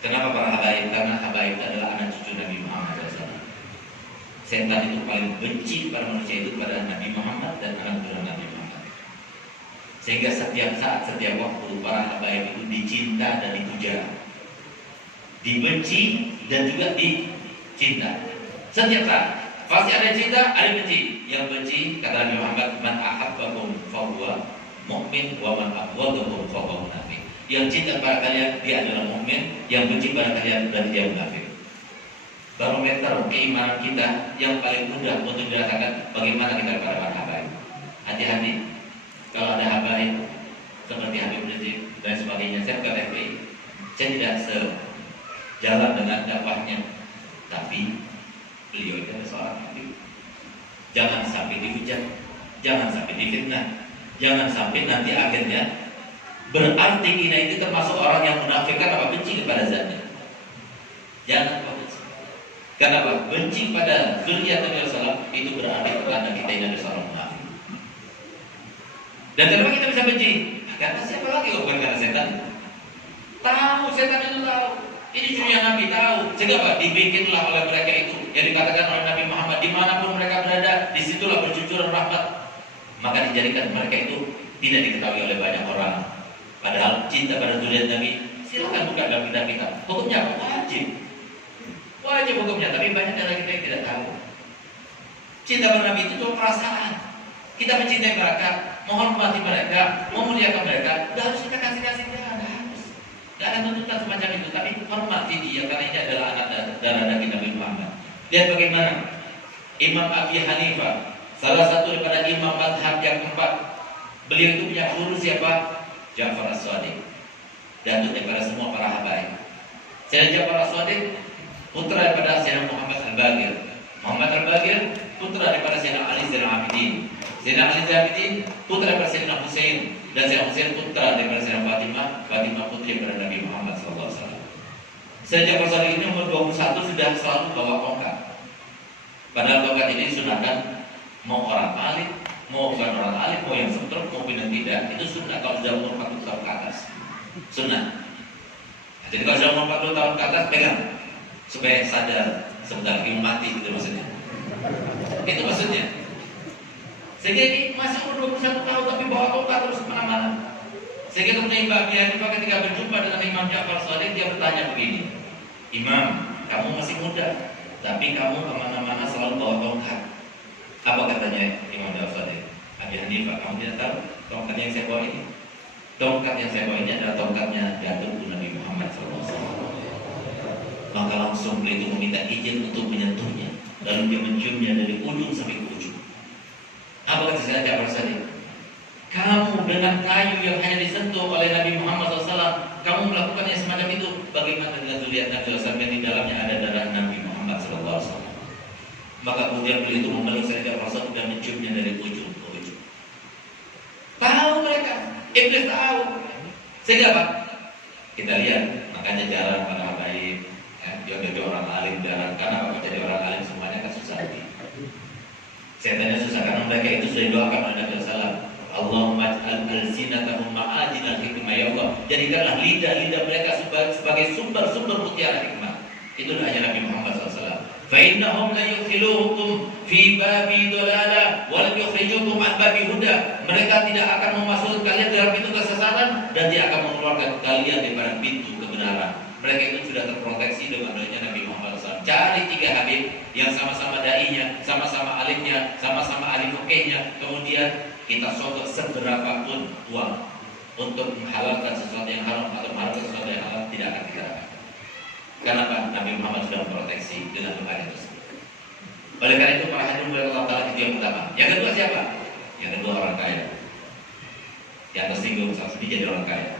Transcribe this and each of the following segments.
Kenapa para habaib? Karena habaib adalah anak cucu Nabi Muhammad SAW. Setan itu paling benci para manusia itu pada Nabi Muhammad dan anak cucu Nabi Muhammad. Sehingga setiap saat, setiap waktu para habaib itu dicinta dan dipuja, dibenci dan juga dicinta. Setiap saat pasti ada cinta, ada benci. Yang benci kata Nabi Muhammad, man ahabbakum fahuwa mu'min wa man abghadakum fahuwa munafiq. Yang cinta pada kalian dia adalah mukmin, yang benci pada kalian berarti dia munafik. Barometer keimanan kita yang paling mudah untuk dirasakan bagaimana kita kepada para habaib. Hati-hati kalau ada habaib seperti Habib Rizik dan sebagainya. Saya bukan FPI, saya tidak sejalan dengan dakwahnya, tapi beliau itu adalah seorang habib. Jangan sampai dihujat, jangan sampai difitnah, jangan sampai nanti akhirnya berarti kita itu termasuk orang yang munafik karena benci kepada zatnya. Jangan benci. Kenapa? Benci pada zuriat Nabi SAW itu berarti karena kita ini adalah seorang munafik. Dan kenapa kita bisa benci? Karena siapa lagi bukan karena setan. Tahu setan itu tahu. Ini dunia Nabi tahu. Sehingga apa? Dibikinlah oleh mereka itu yang dikatakan oleh Nabi Muhammad, dimanapun mereka berada, disitulah bercucuran rahmat. Maka dijadikan mereka itu tidak diketahui oleh banyak orang. Padahal cinta pada zuriat Nabi, silakan buka dalam kitab-kitab. Hukumnya apa? Wajib. Wajib hukumnya, tapi banyak dari kita yang tidak tahu. Cinta pada Nabi itu cuma perasaan. Kita mencintai mereka, menghormati mereka, memuliakan mereka. Tidak harus kita kasih-kasih dia, tidak harus. Tidak ada tuntutan semacam itu, tapi hormati dia karena ini adalah anak darah daging Nabi Muhammad. Lihat bagaimana Imam Abi Hanifah, salah satu daripada imam madhab yang keempat. Beliau itu punya guru siapa? Ja'far As-Shadiq, datuk daripada semua para habaib. Sayyidina Ja'far As-Shadiq putra daripada Sayyidina Muhammad Al-Baqir. Muhammad Al-Baqir putra daripada Sayyidina Ali Zainal Abidin. Sayyidina Ali Zainal Abidin putra daripada Sayyidina Husain, dan Sayyidina Husain putra daripada Sayyidina Fatimah. Fatimah putri daripada Nabi Muhammad SAW. Sayyidina Ja'far As-Shadiq ini umur 21 sudah selalu bawa tongkat. Padahal tongkat ini disunahkan mau orang alim, mau bukan orang alim, mau yang setruk, mau yang tidak, itu sunnah kalau sudah umur 40 tahun ke atas. Sunnah. Jadi kalau sudah umur 40 tahun ke atas, pegang supaya sadar sebentar lagi mati, itu maksudnya. Itu maksudnya. Sehingga ini masih umur 21 tahun tapi bawa tongkat terus kemana-mana. Sehingga kemudian Mbak Hanifah ketika berjumpa dengan Imam Ja'far Shadiq, dia bertanya begini, Imam, kamu masih muda, tapi kamu kemana-mana selalu bawa tongkat. Apa katanya Imam Ja'far Shadiq? Abi Hanifah, kamu tidak tahu tongkat yang saya bawa ini? Tongkat yang saya bawa ini adalah tongkatnya datuk Nabi Muhammad SAW. Maka langsung beliau itu meminta izin untuk menyentuhnya, lalu dia menciumnya dari ujung sampai ke ujung. Apa kata Sayyidina Ja'far Shadiq? Kamu dengan kayu yang hanya disentuh oleh Nabi Muhammad SAW, kamu melakukannya semacam itu. Bagaimana dengan zuriat Nabi SAW yang di dalamnya ada darah Nabi Muhammad SAW? Maka kemudian beliau itu memeluk Sayyidina Rasul dan menciumnya dari ujung ke ujung. Tahu mereka, iblis tahu. Sehingga apa? Kita lihat, makanya jarang para habaib, jadi orang alim jarang. Karena apa? Jadi orang alim semuanya kan susah. Setannya susah karena mereka itu sudah doakan oleh Nabi SAW. Allahumma ij'al alsinatahum ma'adinal hikmah, ya Allah. Jadikanlah lidah-lidah mereka sebagai sumber-sumber mutiara hikmah. Itu doanya Nabi Muhammad SAW. فَإِنَّهُمْ لَيُدْخِلُوكُمْ فِي بَابِ ضَلَالَةٍ وَلَمْ يُخْرِجُوكُمْ عَنْ بَابِ هُدًى. Mereka tidak akan memasukkan kalian dalam pintu kesesatan, dan dia akan mengeluarkan kalian daripada pintu kebenaran. Mereka itu sudah terproteksi dengan doanya Nabi Muhammad SAW. Cari 3 habib yang sama-sama dai-nya, sama-sama alimnya, sama-sama alim fikihnya. Kemudian kita sodok seberapapun uang untuk menghalalkan sesuatu yang haram atau menghalalkan sesuatu yang halal, tidak akan kita dapat. Kenapa? Nabi Muhammad sudah memproteksi dengan doa tersebut. Oleh karena itu para hadirin oleh Allah Ta'ala, itu yang pertama. Yang kedua siapa? Yang kedua orang kaya. Yang tersinggung saat ini jadi orang kaya.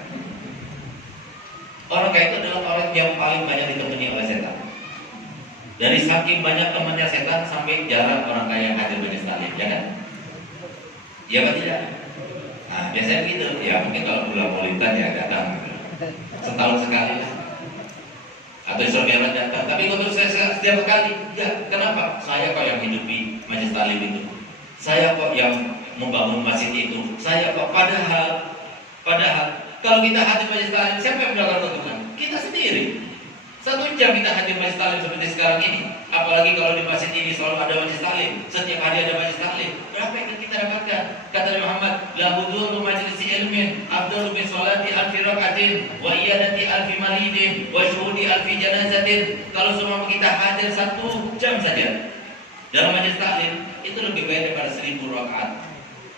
Orang kaya itu adalah orang yang paling banyak ditemani oleh setan. Dari saking banyak temannya setan sampai jarang orang kaya yang hadir banyak sekali, ya kan? Iya apa tidak? Nah biasanya gitu. Ya mungkin kalau bulan Maulidan ya datang gitu. Setahun sekali lah. Atau Isra Mi'raj datang, tapi untuk saya setiap kali, ya kenapa? Saya kok yang hidupi Majelis Taklim itu, saya kok yang membangun masjid itu, saya kok padahal kalau kita hadir Majelis Taklim, siapa yang melakukan keuntungan? Kita sendiri. 1 jam kita hadir majelis taklim seperti sekarang ini. Apalagi kalau di masjid ini selalu ada majelis taklim, setiap hari ada majelis taklim. Berapa yang kita dapatkan? Kata Nabi Muhammad, la huduru majlisi ilmin afdalu min salati alfi rak'atin wa iyadati alfi maridin wa syuhudi alfi janazatin. Kalau semua kita hadir 1 jam saja dalam majelis taklim, itu lebih baik daripada 1000 rakaat.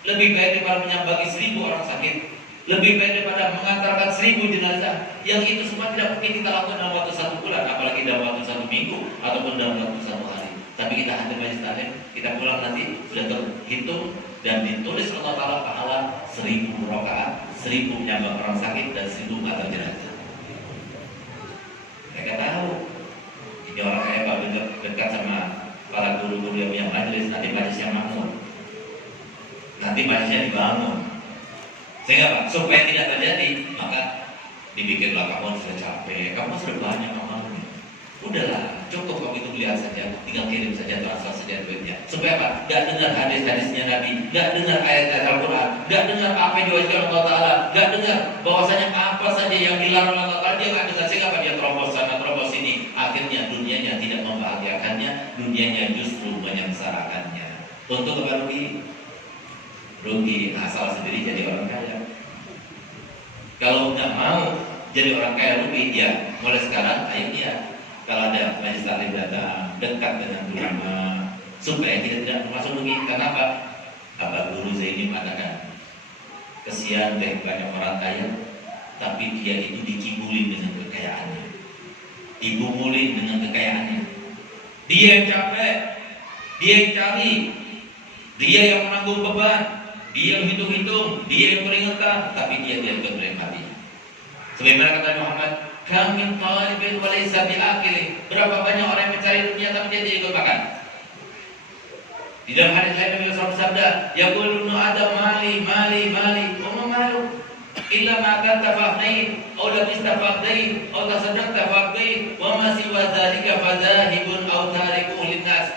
Lebih baik daripada menyambangi 1000 orang sakit. Lebih baik daripada mengantarkan 1000 jenazah. Yang itu semua tidak mungkin kita lakukan dalam waktu 1 bulan, apalagi dalam waktu 1 minggu ataupun dalam waktu 1 hari. Tapi kita hadir majelis taklim, kita pulang nanti sudah terhitung dan ditulis Allah Ta'ala pahala 1000 rakaat, 1000 menyambang orang sakit dan 1000 mengantar jenazah. Mereka tahu ini orang kaya Pak dekat sama para guru-guru yang punya majelis, nanti majelisnya makmur, nanti majelisnya dibangun. Sehingga Pak, supaya tidak terjadi, maka dibikinlah kamu sudah capek, kamu sudah banyak amalnya. Udahlah, cukup waktu itu lihat saja, tinggal kirim saja transfer saja duitnya. Supaya Pak, gak dengar hadis-hadisnya Nabi, gak dengar ayat-ayat Al-Quran, gak dengar apa yang diwajibkan Allah Ta'ala, gak dengar bahwasanya apa saja yang dilarang Allah Ta'ala, dia gak dengar. Sehingga Pak, dia terobos sana, terobos sini. Akhirnya dunianya tidak membahagiakannya, dunianya justru menyengsarakannya. Untuk apa rugi? Rugi asal sendiri jadi orang kaya. Kalau nggak mau jadi orang kaya rugi, ya mulai sekarang ayo dia. Kalau ada majelis taklim datang dekat dengan rumah, supaya kita tidak masuk rugi. Kenapa? Abah Guru Zaini mengatakan, kesian deh banyak orang kaya, tapi dia itu dikibulin dengan kekayaannya, dibumulin dengan kekayaannya. Dia yang capek, dia yang cari, dia yang menanggung beban. Dia yang hitung-hitung, dia yang peringatkan, tapi dia tidak menikmati. Sebagaimana kata Muhammad, kam min talibin wa laysa bi'aqil. Berapa banyak orang yang mencari dunia tapi dia tidak ikut makan. Di dalam hadis lain Nabi SAW bersabda, yaqulu ibnu Adam mali mali mali, wa ma malu illa ma akanta fa'afnain, aw labista fa'afnain, aw tasaddaqta fa'afnain, wa ma siwa dzalika fadzahibun aw tarikuhu linnas.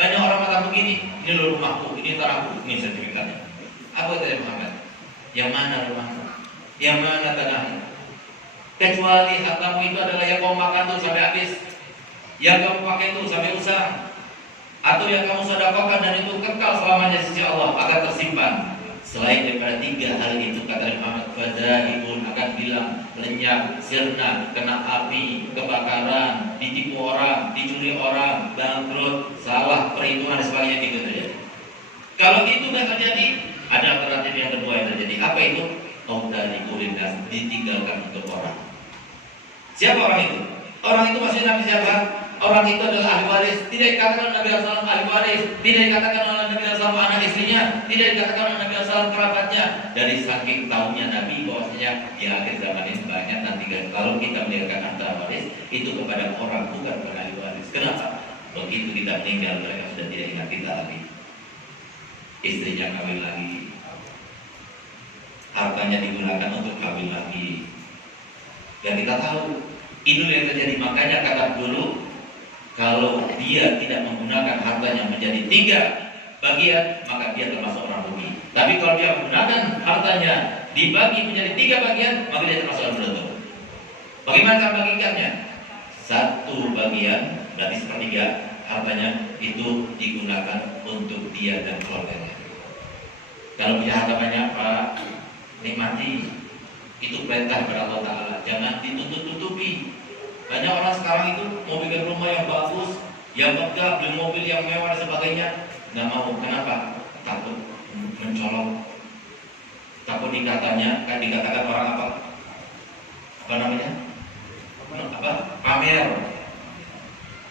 Banyak orang mengatakan begini, ini rumahku, ini tanahku, ini sertifikatnya. Apa kata Muhammad? Yang mana rumahmu? Yang mana tanahmu? Kecuali hartamu itu adalah yang kamu makan tuh sampai habis, yang kamu pakai tuh sampai usang, atau yang kamu sedekahkan dan itu kekal selamanya di sisi Allah akan tersimpan. Selain daripada 3 hal itu, kata Muhammad, fadzahibun akan hilang, lenyap, sirna, kena api, kebakaran, ditipu orang, dicuri orang, bangkrut, salah perhitungan dan sebagainya gitu terjadi. Kalau itu tidak terjadi, ada alternatif yang kedua yang terjadi. Apa itu? Autariqulinnas, ditinggalkan untuk orang. Siapa orang itu? Orang itu maksudnya Nabi siapa? Orang itu adalah ahli waris. Tidak dikatakan Nabi SAW ahli waris. Tidak dikatakan oleh Nabi SAW anak istrinya. Tidak dikatakan oleh Nabi SAW kerabatnya. Dari saking tahunya Nabi bahwasanya di akhir zaman ini banyak nanti kalau kita meninggalkan harta waris itu kepada orang bukan kepada ahli waris. Kenapa? Begitu kita meninggal mereka sudah tidak ingat kita lagi. Istrinya kawin lagi, hartanya digunakan untuk kawin lagi. Dan kita tahu itu yang terjadi. Makanya kata dulu, kalau dia tidak menggunakan hartanya menjadi 3 bagian, maka dia termasuk orang rugi. Tapi kalau dia menggunakan hartanya dibagi menjadi 3 bagian, maka dia termasuk orang beruntung. Bagaimana cara bagikannya? 1 bagian, berarti 1/3 hartanya itu digunakan untuk dia dan keluarganya. Kalau punya harta banyak, Pak, nikmati. Itu perintah kepada Allah Ta'ala. Jangan ditutup-tutupi. Banyak orang sekarang itu mau bikin rumah yang bagus, yang megah, beli mobil yang mewah dan sebagainya, nggak mau. Kenapa? Takut mencolok. Takut dikatakan orang apa? Apa namanya? Apa? Pamer.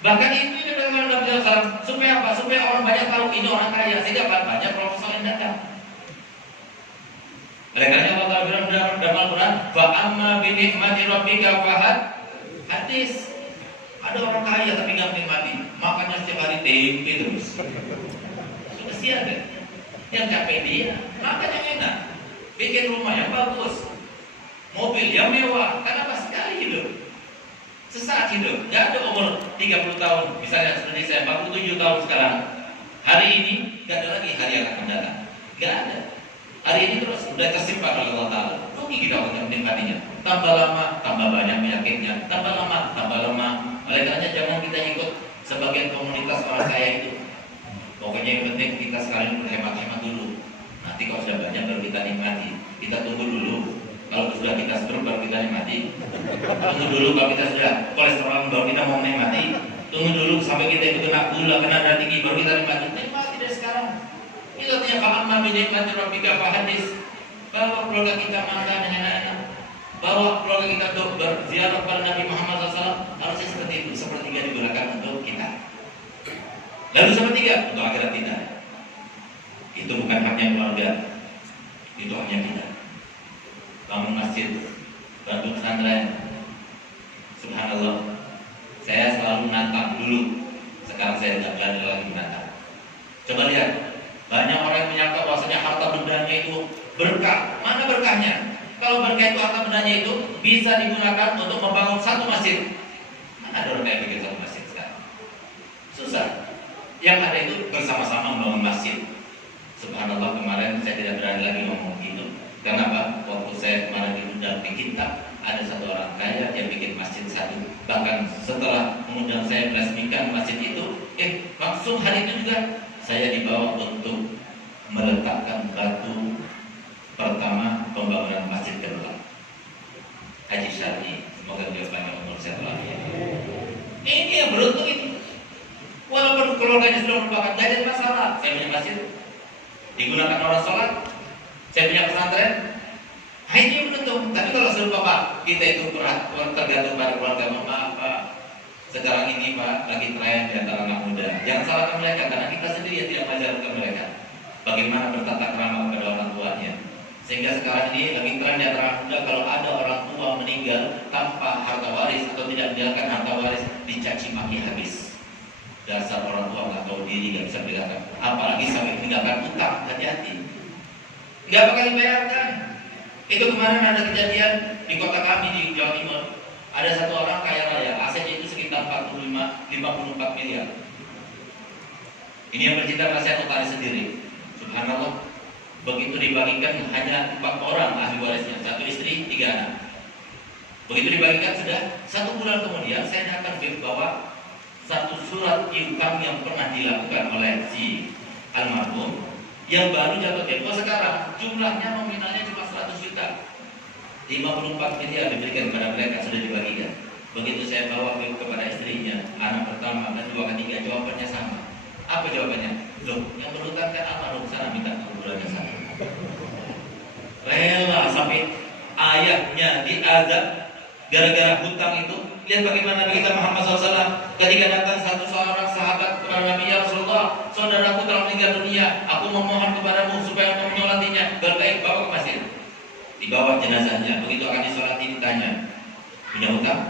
Bahkan itu dengan Nabi SAW supaya apa? Supaya orang banyak tahu ini orang kaya, sehingga banyak proposal yang datang. Oleh karena Allah Ta'ala bilang dalam Al-Quran, fa amma bi ni'mati rabbika hadis. Ada orang kaya tapi nggak menikmati, makannya setiap hari tempe terus. Kesian kan? Yang capek dia, makan yang enak, bikin rumah yang bagus, mobil yang mewah. Kenapa sekali hidup? Sesaat hidup, nggak ada umur 30 tahun, misalnya seperti saya 47 tahun sekarang. Hari ini nggak ada lagi hari yang akan datang, nggak ada. Hari ini terus sudah tersimpan oleh Allah Ta'ala. Rugi kita untuk menikmatinya. Tambah lama, tambah banyak penyakitnya. Tambah lama, tambah lemah, sebagian komunitas orang kaya itu. Pokoknya yang penting kita sekalian berhemat-hemat dulu. Nanti kalau sudah banyak baru kita nikmati. Kita tunggu dulu. Kalau sudah kita stroke baru kita nikmati. Tunggu dulu kalau kita sudah kolesterol baru kita mau nikmati. Tunggu dulu sampai kita itu kena gula, kena darah tinggi baru kita nikmati. Nikmati dari sekarang. Itu artinya kalau amma binikmati rabbika fahadis. Bawa keluarga kita makan dengan anak. Bawa keluarga kita untuk berziarah kepada Nabi Muhammad SAW. Harusnya seperti itu. Sepertiga digunakan untuk kita. Lalu sepertiga untuk akhirat kita. Itu bukan haknya keluarga. Itu haknya kita. Bangun masjid, bangun pesantren. Subhanallah. Saya selalu menantang dulu. Sekarang saya tidak berani lagi menantang. Coba lihat. Banyak orang yang menyangka bahwasanya harta bendanya itu berkah. Mana berkahnya? Kalau berkah itu harta bendanya itu bisa digunakan untuk membangun satu masjid. Mana ada orang yang bikin satu masjid sekarang? Susah. Yang ada itu bersama-sama membangun masjid. Subhanallah, kemarin saya tidak berani lagi ngomong gitu. Kenapa? Waktu saya kemarin diundang di Kintab, ada satu orang kaya yang bikin masjid satu. Bahkan setelah mengundang saya meresmikan masjid itu, langsung hari itu juga saya dibawa untuk meletakkan batu pertama pembangunan masjid kedua. Haji Syar'i, semoga beliau panjang umur sehat walafiat. Ini yang beruntung itu. Walaupun keluarganya sudah merupakan tidak ada masalah. Saya punya masjid, digunakan orang sholat. Saya punya pesantren. Nah itu yang beruntung. Tapi kalau seluruh Bapak kita itu tergantung pada keluarga. Maaf Pak, sekarang ini Pak lagi tren di antara anak muda. Jangan salahkan mereka karena kita sendiri yang tidak mengajarkan mereka bagaimana bertata krama kepada orang tuanya. Sehingga sekarang ini lagi tren di antara anak muda, kalau ada orang tua meninggal tanpa harta waris atau tidak meninggalkan harta waris, dicaci maki habis. Dasar orang tua nggak tahu diri, nggak bisa berikan. Apalagi sampai meninggalkan utang, hati-hati. Nggak bakal dibayarkan. Itu kemarin ada kejadian di kota kami di Jawa Timur. Ada satu orang kaya raya, asetnya itu sekitar 54 miliar. Ini yang bercinta nasihat utari sendiri. Subhanallah, begitu dibagikan hanya 4 orang ahli warisnya, 1 istri, 3 anak. Begitu dibagikan sudah 1 bulan kemudian saya datang bahwa satu surat income yang pernah dilakukan oleh si almarhum yang baru jatuh tempo sekarang jumlahnya nominalnya cuma 100 juta. 54 miliar diberikan kepada mereka, sudah dibagikan. Begitu saya bawa kepada istrinya, anak pertama, kedua, ketiga, jawabannya sama. Apa jawabannya? Loh, yang berhutang kan almarhum, sana minta kuburannya sana. Rela sampai ayahnya diazab gara-gara hutang itu. Lihat bagaimana Nabi kita Muhammad SAW ketika datang seorang sahabat kepada Nabi, ya Rasulullah, saudaraku telah meninggal dunia, aku memohon kepadamu supaya engkau menyolatinya. Berbaik bawa ke masjid. Di bawah jenazahnya, begitu akan disolati ditanya, punya hutang?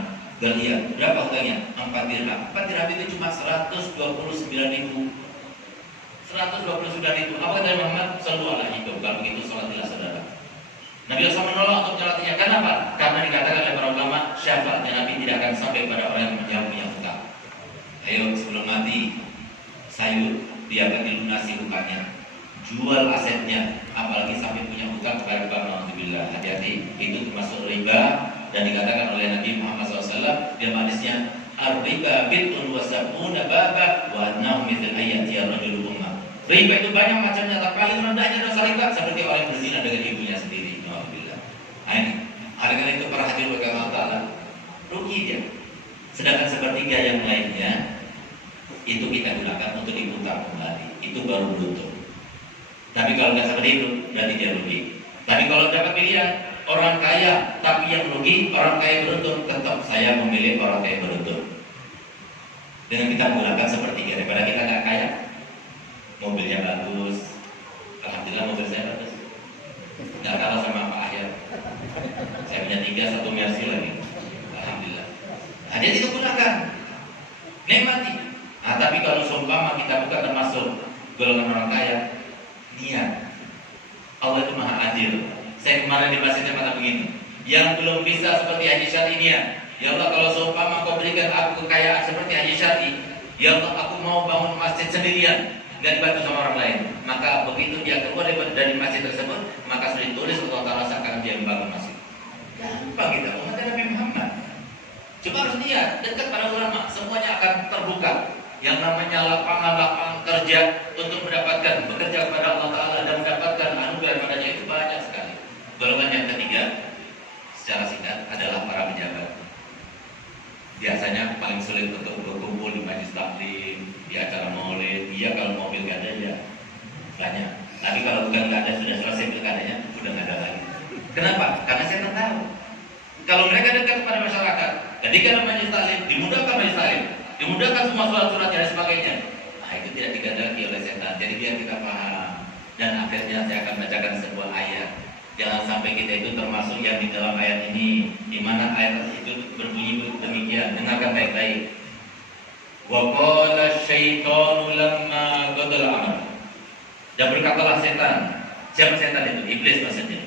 Gak lihat, berapa hutangnya? 4 dirham. 4 dirham itu cuma 129.000. 129.000. Apa kata Muhammad? Sallallahu alaihi wasallam. Kalau begitu solatilah saudara. Nabi SAW menolak untuk menyolatinya. Kenapa? Karena dikatakan oleh para ulama, syafaatnya Nabi tidak akan sampai pada orang yang punya hutang. Ayo sebelum mati, sayur dia akan dilunasi hutangnya. Jual asetnya, apalagi sampai punya hutang kepada bank. Alhamdulillah, hati-hati, itu termasuk riba. Dan dikatakan oleh Nabi Muhammad SAW dalam hadisnya, ar-riba bid'un wa sab'una baba wa annahu mithl ayati ar-rajul ummah. Riba itu banyak macamnya, tapi paling rendahnya dosa riba seperti orang yang berzina dengan ibunya sendiri. Alhamdulillah. Harga itu para hadirin oleh Allah Ta'ala, rugi dia. Sedangkan sepertiga yang lainnya itu kita gunakan untuk diputar kembali. Itu baru beruntung. Tapi kalau nggak seperti itu, berarti dia rugi. Tapi kalau dapat pilihan orang kaya tapi yang rugi, orang kaya beruntung, tetap saya memilih orang kaya beruntung. Dengan kita menggunakan sepertiga daripada kita nggak kaya. Mobilnya bagus, alhamdulillah mobil saya bagus. Nggak kalah sama Pak Ahyar. Saya punya 3, 1 Mercy lagi. Alhamdulillah. Nah, jadi itu gunakan, nikmati. Nah, tapi kalau seumpama kita bukan termasuk golongan orang kaya, niat. Allah itu maha adil. Saya kemarin di masjid kata begini, yang belum bisa seperti Haji Syar'i ini ya Allah, kalau seumpama kau berikan aku kekayaan seperti Haji Syar'i, ya Allah, aku mau bangun masjid sendirian dan dibantu sama orang lain. Maka begitu dia keluar dari masjid tersebut, maka sudah ditulis Allah Ta'ala seakan dia membangun masjid. Gampang kita, umat Nabi Muhammad. Cuma harus lihat, dekat pada ulama, semuanya akan terbuka. yang namanya lapangan-lapangan kerja untuk mendapatkan bekerja kepada Allah Ta'ala dan mendapatkan anugerah padanya itu banyak sekali. Golongan yang ketiga secara singkat adalah para pejabat. Biasanya paling sulit untuk berkumpul di majelis taklim, di acara maulid. Dia kalau mau pilkada ya banyak. Tapi kalau bukan pilkada sudah selesai pilkadanya, sudah nggak ada lagi. Kenapa? Karena saya tahu kalau mereka dekat kepada masyarakat, ketika ada majelis taklim, dimudahkan majelis taklim, dimudahkan semua surat-surat dan sebagainya. Nah, itu tidak digandaki oleh setan. Jadi biar kita paham. Dan akhirnya saya akan bacakan sebuah ayat. Jangan sampai kita itu termasuk yang di dalam ayat ini, di mana ayat itu berbunyi demikian. Dengarkan baik-baik. Wa qala syaitanu lamma qadal amal. Dan berkatalah setan. Siapa setan itu? Iblis maksudnya.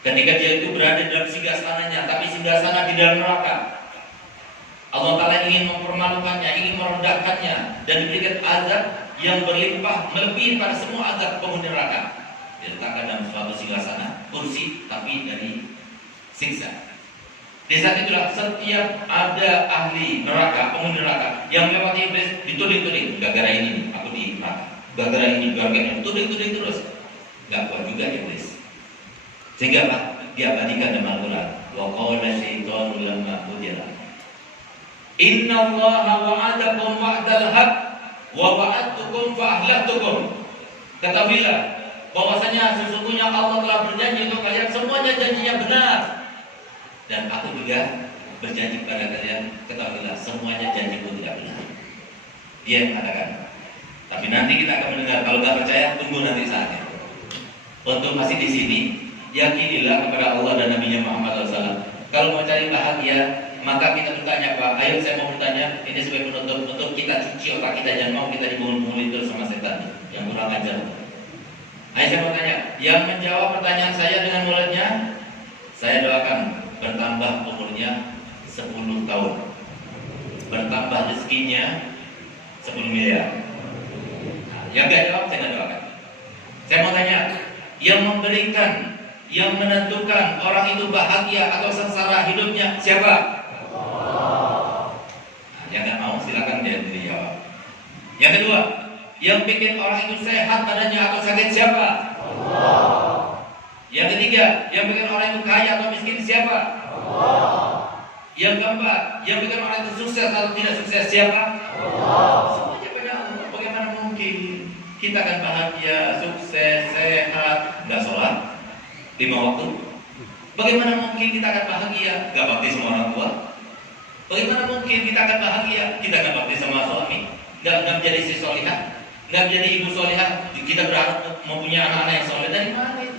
Ketika dia itu berada dalam singgasananya, tapi singgasana di dalam neraka. Allah Ta'ala ingin mempermalukannya, ingin merendahkannya, dan diberikan azab yang berlimpah melebihi pada semua azab penghuni neraka. Diletakkan dalam suatu singgasana, kursi, tapi dari siksa. Di saat itulah setiap ada ahli neraka, penghuni neraka yang melewati iblis, dituding-tuding. Gara-gara ini aku di neraka, gara-gara ini, gara-gara ini, tuding-tuding terus. Gak kuat juga iblis. Sehingga Pak, diabadikan dalam Al-Quran. Wa qala syaitanu lamma qudira Inna Allaha wa'adakum wa'dal haq wa wa'adtukum fa ahlaktukum. Ketahuilah bahwasanya sesungguhnya Allah telah berjanji untuk kalian, semuanya janjinya benar. Dan aku juga berjanji kepada kalian, ketahuilah semuanya janji pun tidak benar. Dia mengatakan. Tapi nanti kita akan mendengar. Kalau nggak percaya, tunggu nanti saatnya. Untuk masih di sini, yakinilah kepada Allah dan Nabi Muhammad SAW. Kalau mau cari bahagia, maka kita bertanya, Pak, ayo saya mau bertanya, ini sebagai penutup, untuk kita cuci otak kita, jangan mau kita dibangun-bangun terus sama setan yang kurang ajar. Ayo saya mau tanya, yang menjawab pertanyaan saya dengan mulutnya, saya doakan bertambah umurnya 10 tahun, bertambah rezekinya 10 miliar. Nah, yang gak jawab saya gak doakan. Saya mau tanya, yang memberikan, yang menentukan orang itu bahagia atau sengsara hidupnya siapa? Yang nggak mau silakan dia jawab. Yang kedua, yang bikin orang itu sehat badannya atau sakit siapa? Yang ketiga, yang bikin orang itu kaya atau miskin siapa? Yang keempat, yang bikin orang itu sukses atau tidak sukses siapa? Semuanya pada Allah. Bagaimana mungkin kita akan bahagia, sukses, sehat, nggak sholat 5 waktu? Bagaimana mungkin kita akan bahagia, nggak bakti sama orang tua? Bagaimana mungkin kita akan bahagia, kita akan bakti sama suami, nggak menjadi istri solihah, nggak menjadi ibu solihah, kita berharap mempunyai anak-anak yang soleh? Dari mana itu?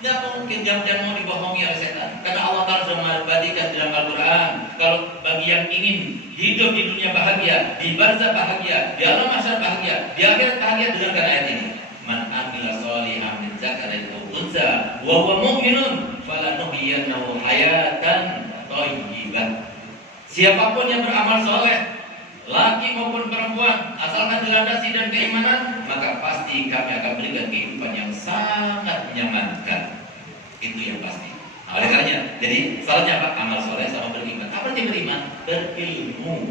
Nggak mungkin, jangan mau dibohongi oleh setan. Karena Allah Ta'ala sudah mengabadikan dalam Al-Quran, kalau bagi yang ingin hidup di dunia bahagia, di barzah bahagia, di alam mahsyar bahagia, di akhirat bahagia, dengarkan ayat ini. Man amila sholihan min dzakarin aw unsa wa huwa mu'minun falanuhyiyannahu hayatan thayyibah. Siapapun yang beramal soleh, laki maupun perempuan, asalkan dilandasi dan keimanan, maka pasti kami akan berikan kehidupan yang sangat menyenangkan. Itu yang pasti. Nah, oleh karenanya, jadi salahnya apa? Amal soleh sama beriman. Apa arti beriman? Berilmu,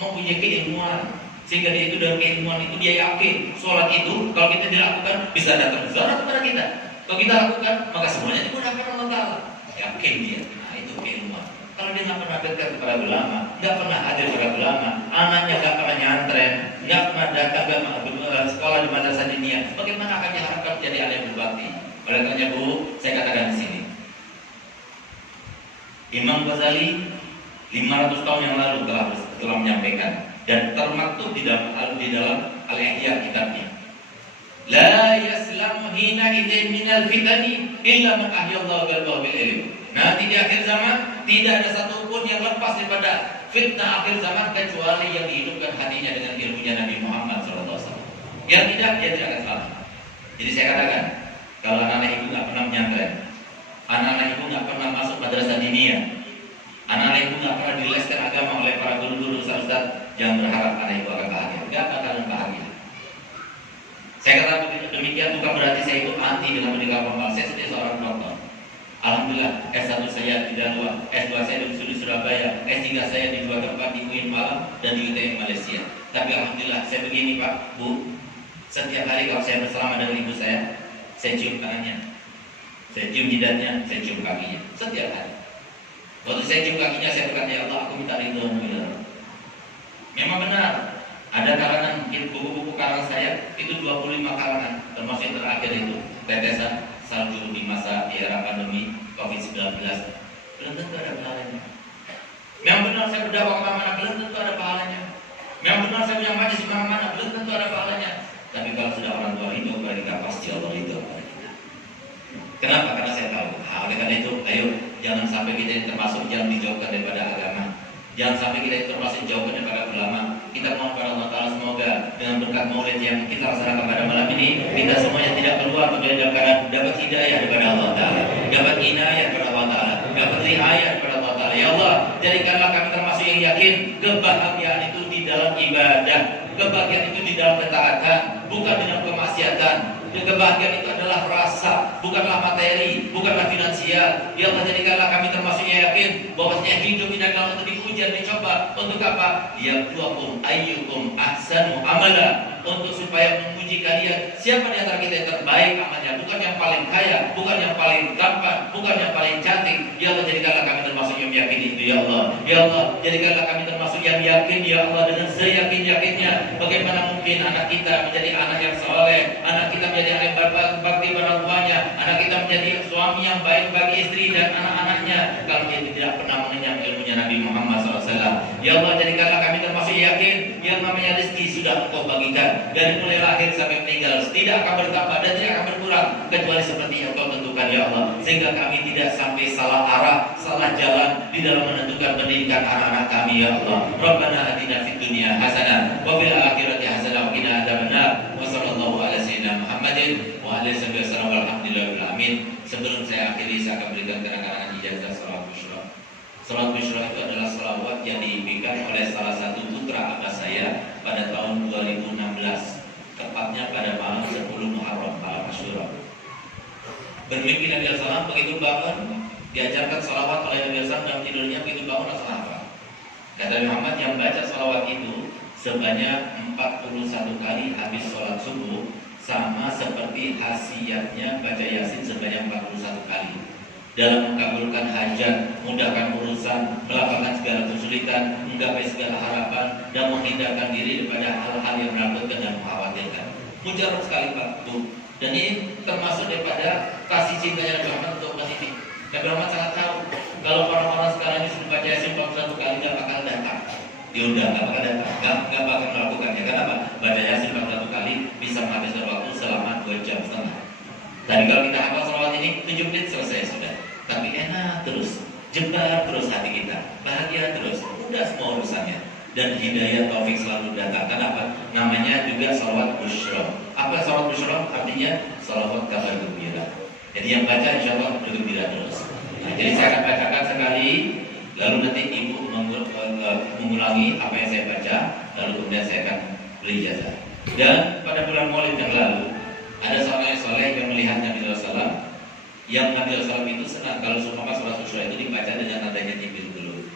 mempunyai keilmuan, sehingga dia itu dengan keilmuan itu dia yakin sholat itu kalau kita dilakukan bisa datang mudarat kepada kita. Kalau kita lakukan, maka semuanya dimudahkan Allah Ta'ala. Yakin dia. Nah, itu keilmuan. Kalau dia nggak pernah dekat kepada ulama, nggak pernah hadir kepada ulama, anaknya nggak pernah nyantren, nggak pernah datang ke sekolah di madrasah diniyah, bagaimana akan diharapkan jadi alim berbakti? Oleh karena Bu, saya katakan di sini, Imam Ghazali 500 tahun yang lalu telah menyampaikan dan termaktub di dalam Al-Ihya kitabnya. La yaslamu hina idzin minal fitani illa man ahyallahu qalbahu bil ilm. Nanti di akhir zaman tidak ada satupun yang lepas daripada fitnah akhir zaman kecuali yang dihidupkan hatinya dengan ilmunya Nabi Muhammad SAW. Yang tidak, dia tidak akan selamat. Jadi saya katakan, kalau anak-anak ibu nggak pernah menyantren, anak-anak ibu nggak pernah masuk madrasah diniyah, anak-anak ibu nggak pernah dileskan agama oleh para guru-guru ustaz, jangan berharap anak ibu akan bahagia. Nggak bakalan bahagia. Saya katakan demikian bukan berarti saya itu anti dengan pendidikan formal. Saya sebagai seorang dokter. Alhamdulillah S1 saya di Dalwa, S2 saya di Surabaya, S3 saya di dua tempat di UIN Malang dan di UTM Malaysia. Tapi alhamdulillah saya begini Pak, Bu, setiap hari kalau saya bersama dengan ibu saya cium tangannya, saya cium jidatnya, saya cium kakinya, setiap hari. Waktu saya cium kakinya saya berkata, ya Allah, aku minta ridho-Mu ya Allah. Memang benar, ada kalangan buku-buku karangan saya itu 25 karangan, termasuk yang terakhir itu tetesan salju di masa era pandemi COVID-19. Belum tentu ada pahalanya. Memang benar saya berdakwah kemana-mana, belum tentu ada pahalanya. Memang benar saya punya majlis di mana-mana, belum tentu ada pahalanya. Tapi kalau sudah orang tua ridho kepada kita, pasti Allah ridho kepada kita. Kenapa? Karena saya tahu. Oleh karena itu, ayo jangan sampai kita yang termasuk jangan dijauhkan daripada agama. Jangan sampai kita yang termasuk jauhkan daripada ulama. Kita mohon kepada Allah Ta'ala semoga dengan berkat maulid yang kita laksanakan pada malam ini, kita semuanya tidak keluar dalam keadaan dapat hidayah daripada Allah Ta'ala, dapat inayah daripada Allah Ta'ala, dapat riayah daripada Allah Ta'ala. Ya Allah, jadikanlah kami termasuk yang yakin kebahagiaan itu di dalam ibadah, kebahagiaan itu di dalam ketaatan, bukan di dalam kemaksiatan. Kebahagiaan itu adalah rasa, bukanlah materi, bukanlah finansial. Ya Allah, jadikanlah kami termasuk yang yakin bahwasanya hidup ini adalah untuk diuji dan dicoba. Untuk apa? Yabluwakum ayyukum ahsanu amala, untuk supaya menguji kalian siapa di antara kita yang terbaik amalnya, bukan yang paling kaya, bukan yang paling tampan, bukan yang paling cantik. Ya Allah, jadikanlah kami termasuk yang yakin itu ya Allah. Ya Allah, jadikanlah kami termasuk yang yakin ya Allah dengan seyakin-yakinnya. Bagaimana mungkin anak kita menjadi anak yang soleh, anak kita menjadi anak yang berbakti pada tuanya, anak kita menjadi suami yang baik bagi istri dan anak-anaknya kalau dia tidak pernah mengenyam ilmunya Nabi Muhammad SAW. Ya Allah, jadikanlah kami termasuk yakin yang namanya rezeki sudah Engkau bagikan dari mulai lahir sampai meninggal, tidak akan bertambah dan tidak akan berkurang kecuali seperti yang Engkau tentukan ya Allah, sehingga kami tidak sampai salah arah, salah jalan di dalam menentukan pendidikan anak-anak kami ya Allah. Rabbana atina fid dunya hasanah wa fil akhirati hasanah wa qina adzabannar. Wa sallallahu ala sayyidina Muhammadin wa alihi wasallam walhamdulillahil alamin. Sebelum saya akhiri, saya akan berikan kenangan ijazah salat Bushra. Salat Bushra itu adalah salawat yang dibimbingkan oleh salah satu putra abah saya pada tahun 2016, tepatnya pada malam 10 Muharram, malam Asyura. Bermimpi Nabi SAW begitu bangun, diajarkan salawat oleh Nabi SAW dalam tidurnya, begitu bangun langsung hafal. Kata Muhammad, yang baca salawat itu sebanyak 41 kali habis sholat subuh, sama seperti khasiatnya baca Yasin sebanyak 41 kali. Dalam mengabulkan hajat, mudahkan urusan, melapangkan segala kesulitan, menggapai segala harapan, dan menghindarkan diri daripada hal-hal yang menakutkan dan mengkhawatirkan. Mujarab sekali Pak Bu. Dan ini termasuk daripada kasih cintanya Nabi Muhammad untuk umat ini. Nabi Muhammad sangat tahu kalau orang-orang sekarang ini sudah baca Yasin 41 kali tidak bakal datang. Diundang, nggak bakal datang, nggak bakal melakukannya. Kenapa? Baca Yasin 41 kali bisa menghabiskan waktu selama 2 jam setengah. Tadi kalau kita hafal salawat ini 7 menit selesai sudah. Tapi enak terus, jembar terus hati kita, bahagia terus, mudah semua urusannya. Dan hidayah taufik selalu datang. Kenapa? Namanya juga salawat busyra. Apa salawat busyra? Artinya salawat kabar gembira. Jadi yang baca insya Allah gembira terus. Nah, jadi saya akan bacakan sekali, lalu nanti ibu mengulangi apa yang saya baca, lalu kemudian saya akan beri ijazah. Dan pada bulan Maulid yang lalu ada seorang yang soleh yang melihat Nabi SAW, yang Nabi SAW itu senang kalau seumpama salat Bushra itu dibaca dengan adanya Jibril dulu,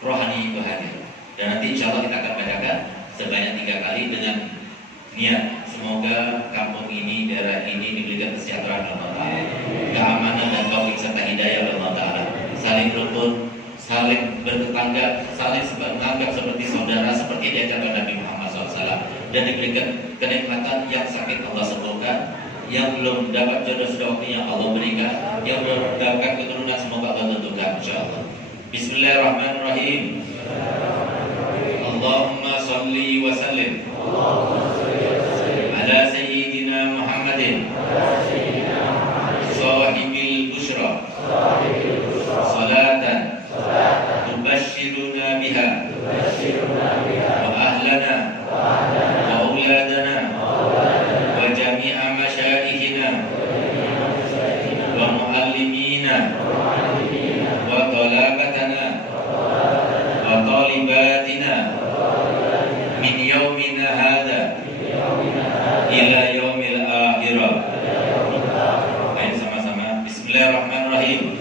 rohani itu hadir. Dan nanti insya Allah kita akan bacakan sebanyak 3 kali dengan niat semoga kampung ini, daerah ini diberikan kesejahteraan Allah Ta'ala, keamanan dan taufik serta hidayah Allah Ta'ala, saling rukun, saling bertetangga, saling menganggap seperti saudara seperti diajarkan Nabi Muhammad SAW, dan diberikan kenikmatan yang sakit Allah sembuhkan, yang belum dapat jodoh sudah waktunya Allah berikan, yang belum mendapatkan keturunan semoga Allah tentukan insyaallah. Bismillahirrahmanirrahim. Allahumma salli wa sallim ala sayyidina Muhammadin sahibil busyra salatan tubashshiruna biha wa ahlana wa auladana wa jami'a masyayikhina wa muallimina wa talabatana wa talibatina min yaumina hadha ila yaumil akhirah. Ayo sama-sama. Bismillahirrahmanirrahim.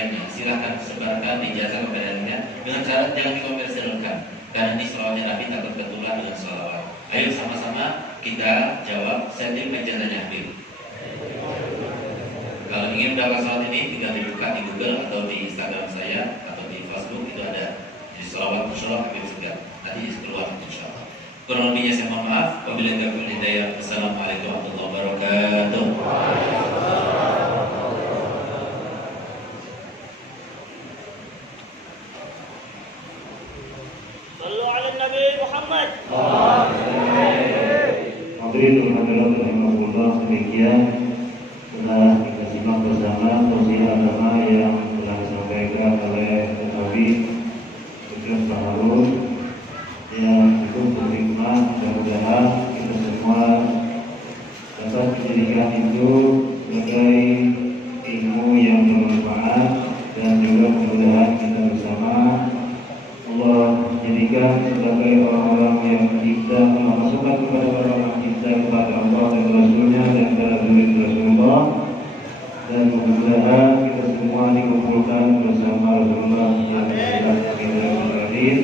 lainnya. Silahkan sebarkan ijazah kepadanya dengan syarat jangan dikomersilkan, karena ini salawatnya Nabi takut ketular dengan salawat. Ayo sama-sama kita jawab. Saya terima ijazahnya Habib. Kalau ingin mendapatkan salawat ini tinggal dibuka di Google atau di Instagram saya atau di Facebook, itu ada di salawat Musyarraf Habib Segar. Nanti keluar insyaallah. Kurang lebihnya saya mohon maaf. Wabillahi taufiq wal hidayah. Wassalamualaikum warahmatullahi wabarakatuh. Sallu ala Nabi Muhammad. Hadirin hadirat rahimahullah, demikian telah kita simak bersama tausiah agama yang telah disampaikan oleh Nabi Ustaz Pak Harun yang cukup berhikmah. Mudah-mudahan kita semua dapat menjadikan itu sebagai ilmu yang bermanfaat, dan juga mudah-mudahan kita bersama Allah jadikan sebagai orang-orang yang kita memasukkan kepada orang-orang kita kepada Allah dan Rasulnya dan para murid Rasulullah, dan mudah-mudahan kita semua dikumpulkan bersama Rasulullah yang berkahir.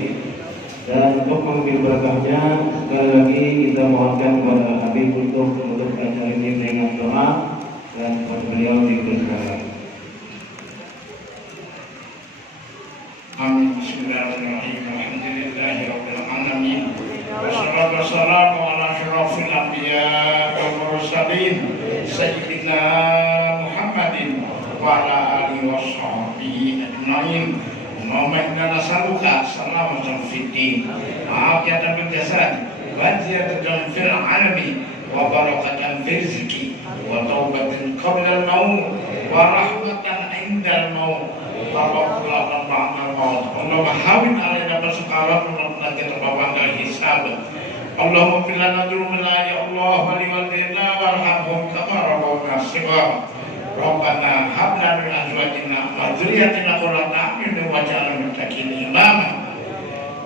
Dan untuk mengambil berkahnya, sekali lagi kita mohonkan kepada Habib untuk menutup acara ini dengan doa dan kepada beliau dipersilakan. Amin. Bismillahirrahmanirrahim. Alhamdulillahirabbil alamin. Wassalatu wassalamu ala asyrofil anbiya wal mursalin sayyidina Muhammadin wa ala alihi washabbihi ajmain. Allahumma inna nas'aluka salamatan fid din, afiyatan fil jasad, wa ziyadatan fil ilmi, wa barakatan fil rizqi, wa taubatan qabla al-maut, wa rahmatan 'inda al-maut. Allahumma hawin alaina basqarat wa nanti terbawa dari hisab. Allahumma fil lana dzunubana ya Allah wa li walidina warhamhum kama rabbawna shighara. Rabbana hab lana min azwajina wa dzurriyyatina qurrata a'yun waj'alna lil muttaqina imama.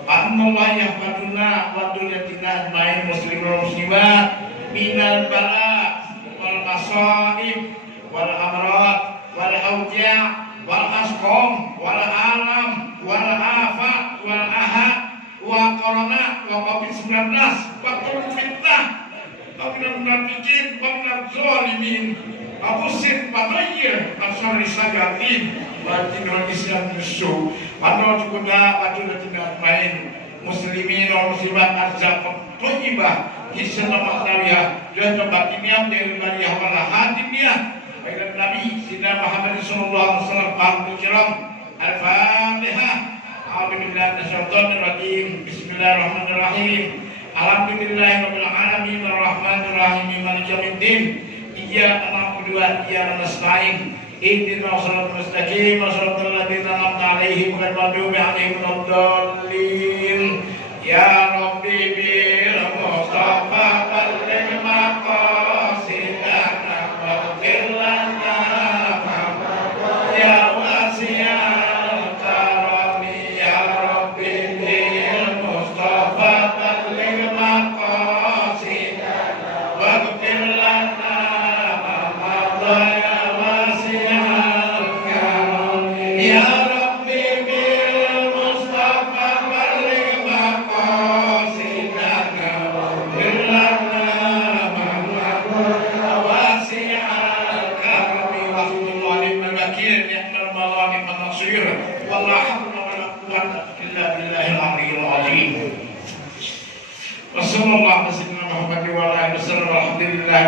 Annallahu yahfaduna wa dzurriyyatina ajmain muslimin wa muslimat minal bala wal masaib wal amrad wal awja' wal asqam wal alam wal afat wal ahad wa corona wa covid-19 wa fitnah wa minal munafiqin wa minal zalimin wa usir wa ghayyir asari sajatin wa tinul islam musuh wa tuqda wa tunatina main muslimin wa muslimat arzaqum thayyibah hisna ma'nawiyah ya tabatiniyah dari bariyah wal hadiniyah. Baiklah Nabi Sayyidina Muhammad sallallahu alaihi wasallam Al Kiram Al-Fatihah. A'udzubillahi minasyaitonir rajim. Bismillahirrahmanirrahim. Alhamdulillahirabbil alamin arrahmanir rahim maliki yaumiddin. Iyyaka na'budu wa iyyaka nasta'in. Ihdinas siratal mustaqim, siratal ladzina an'amta 'alaihim ghairil maghdubi 'alaihim waladdallin. Ya Rabbi bil Mustafa balligh maqasidana waghfir lana ya wasi'al karami. Ya Rabbi bil Mustafa balligh maqasidana waghfir lana ya wasi'al karami. Ya Rabbi bil Mustafa balligh maqasidana waghfir lana ya wasi'al karami. Wa liman bakir ni'mal mawla ni'man nasir wa la hawla wa la quwwata illa billahil aliyyil azim. Wassallallahu ala sayyidina Muhammad wa ala alihi wasallam. Alhamdulillah.